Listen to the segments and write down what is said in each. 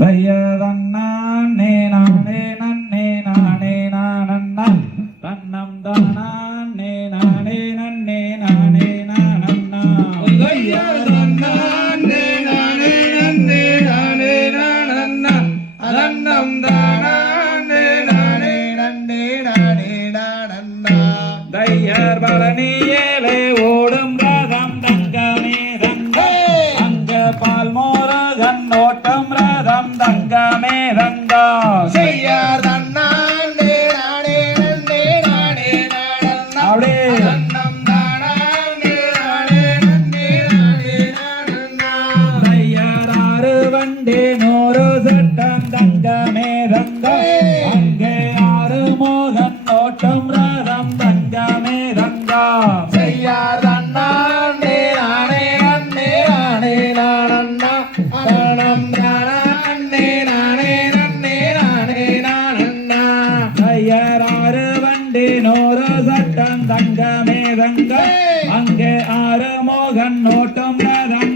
தயதன்னா அங்கே ஆறு மோகன் ஓட்டம் நடம்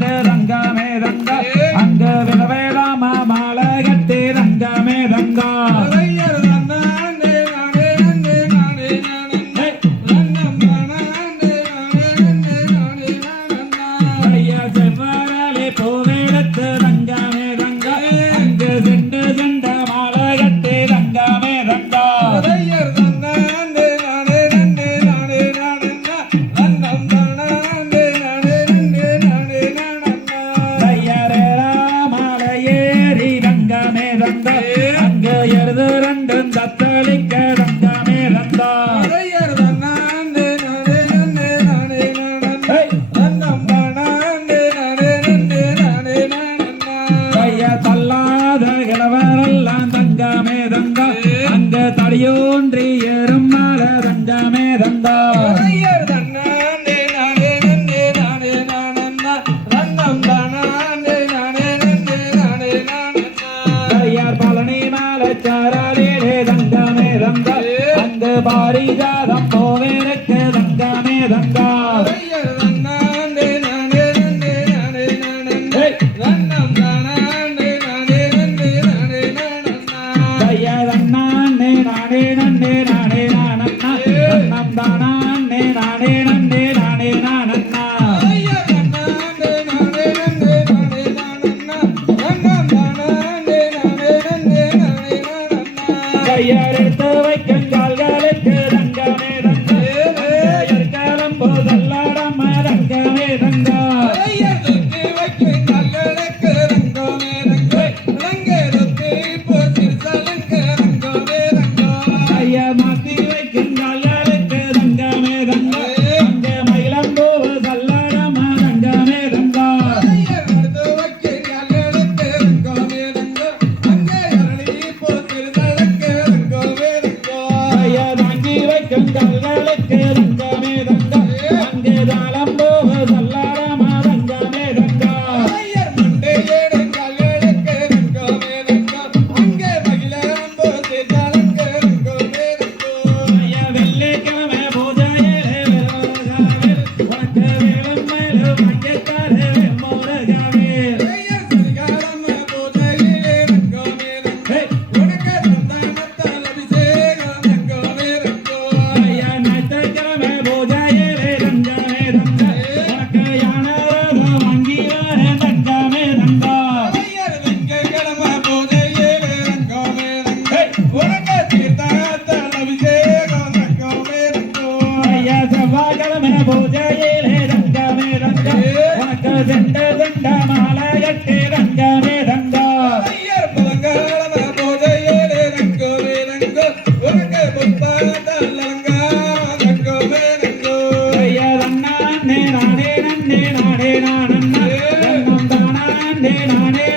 அங்கே எருது ரெண்டும் தத்தளிக்க ரந்தாமே ரந்தா தள்ளாத கிழவரெல்லாம் தங்காமே தங்கா அங்க தடியோன்றி ஏறும் மாலை தங்காமே தந்தா É da நானே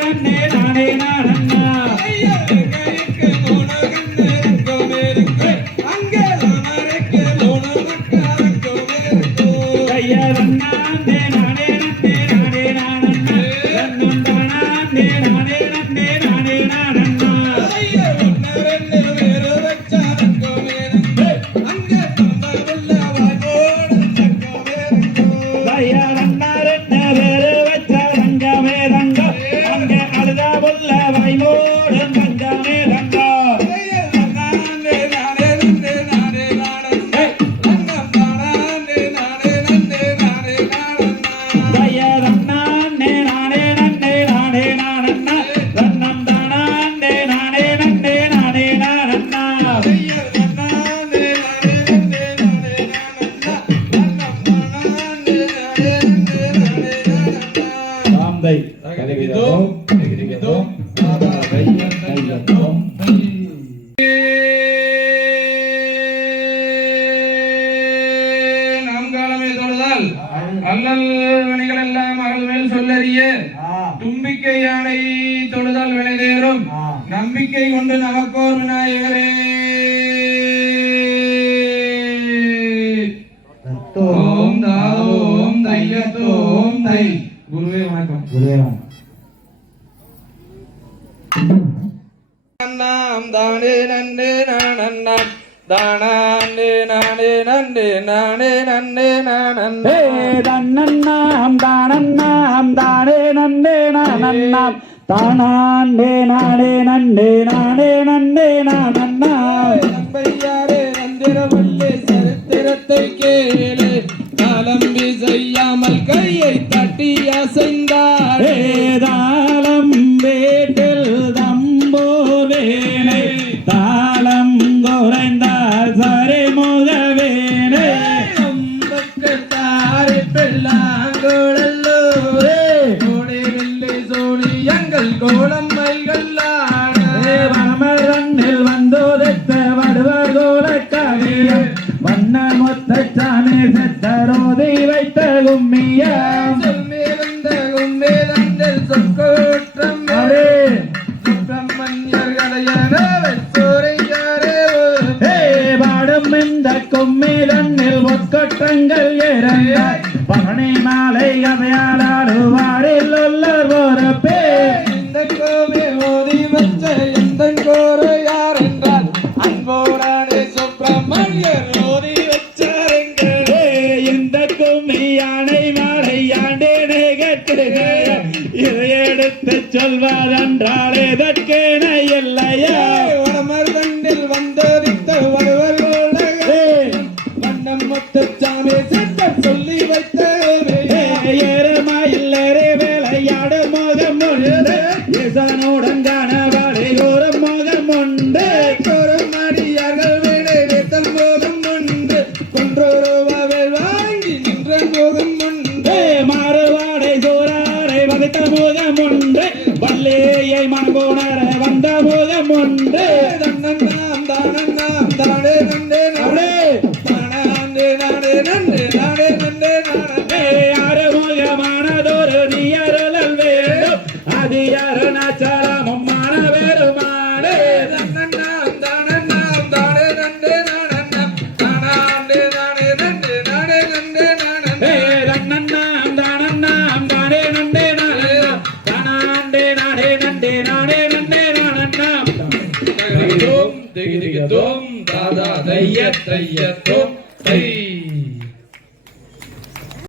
தந்தை கருகிறோம் கருகிறோம் மாதாவை கையத்தோம் அல்லல் எல்லாம் அகல் மேல் சொல்லறிய தும்பிக்கை யானை தொழுதால் வினை தேரும் நம்பிக்கை கொண்டு நமக்கோர் விநாயகரே. உதயம். தானே நன்னே நான். தானே நானே நன்னே நானே நன்னே நானே. தன்னண்ணாம் தானண்ணாம் தானே நன்னே நானண்ணாம் தானாண்டே நானே நன்னே நான் தச்சானே செத்தரோதை வைத்த கும்மிய செம்மி வந்த கும்மே தந்தல் சொற்கோற்றம் அரே பாடும் இந்த கும்மிதன்னில் ஒக்கொட்டங்கள் இறங்காய் பரணி மாலை கதையால் ஆடுவாரில் உள்ளர் ஒரு பேர். இந்த கோமி சொல்வார் என்றாலே தற்கேன இல்லையா தைய தையத்தோ